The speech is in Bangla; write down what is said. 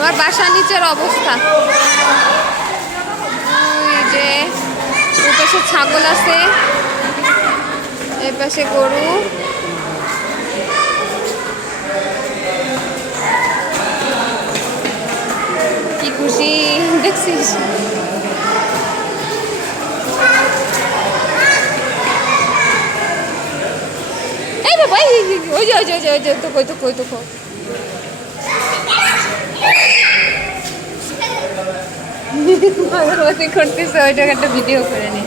আমার বাসার নিচের অবস্থা। ওই যে ওই পাশে ছাগল আছে, এই পাশে গরু। কি খুশি দেখছিস? এই বাবা, ওই যে ওই যে ওই যে ওই যে তো কই তো কই তো কই করতেছে, ওইটাকে একটা ভিডিও করে নি।